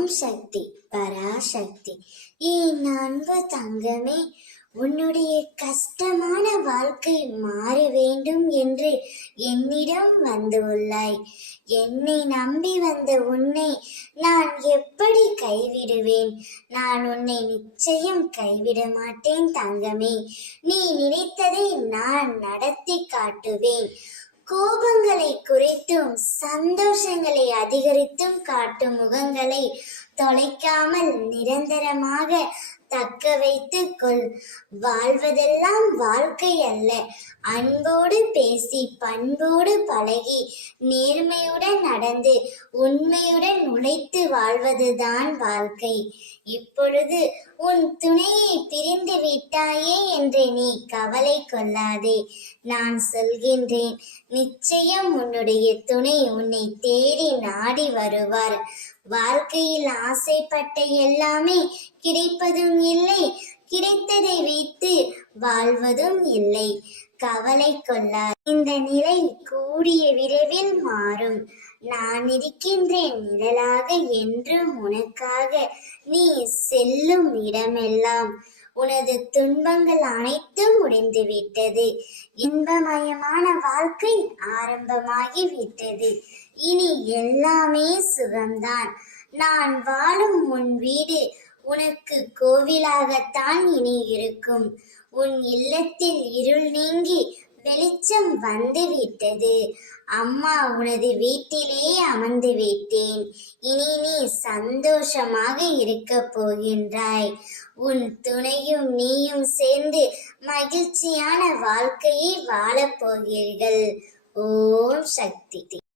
ஓம் சக்தி பராசக்தி. என் அன்பு தங்கமே, உன்னுடைய கஷ்டமான வாழ்க்கை மாற வேண்டும் என்று என்னிடம் வந்துள்ளாய். என்னை நம்பி வந்த உன்னை நான் எப்படி கைவிடுவேன்? நான் உன்னை நிச்சயம் கைவிட மாட்டேன் தங்கமே. நீ நினைத்ததை நான் நடத்தி காட்டுவேன். கோபங்களை குறைத்தும் சந்தோஷங்களை அதிகரித்தும் காட்டும் முகங்களை தொலைக்காமல் நிரந்தரமாக தக்க வைத்துக் கொள். வாழ்வதெல்லாம் வாழ்க்கை அல்ல. அன்போடு பேசி பண்போடு பழகி நேர்மையுடன் நடந்து உண்மையுடன் உழைத்து வாழ்வதுதான் வாழ்க்கை. இப்பொழுது உன் துணையை பிரிந்து விட்டாயே என்று நீ கவலை கொள்ளாதே. நான் சொல்கின்றேன், நிச்சயம் உன்னுடைய துணை உன்னை தேடி நாடி வருவார். வாழ்க்கையில் ஆசைப்பட்ட எல்லாமே கிடைப்பதும் இல்லை, கிடைத்ததை வைத்து வாழ்வதும் இல்லை. கவலை கொள்ளார். இந்த நிலை கூடிய விரைவில் மாறும். நான் இருக்கின்றேன் நிழலாக என்றும் உனக்காக. நீ செல்லும் இடமெல்லாம் உனது துன்பங்கள் அனைத்தும் முடிந்துவிட்டது. இன்பமயமான வாழ்க்கை ஆரம்பமாகி விட்டது. இனி எல்லாமே சுகம்தான். நான் வாழும் உன் வீடு உனக்கு கோவிலாகத்தான் இனி இருக்கும். உன் இல்லத்தில் இருள் நீங்கி வெளிச்சம் வந்து விட்டது. அம்மா உனது வீட்டிலே அமர்ந்து விட்டேன். இனி நீ சந்தோஷமாக இருக்க போகின்றாய். உன் துணையும் நீயும் சேர்ந்து மகிழ்ச்சியான வாழ்க்கையை வாழப் போகிறீர்கள். ஓம் சக்தி.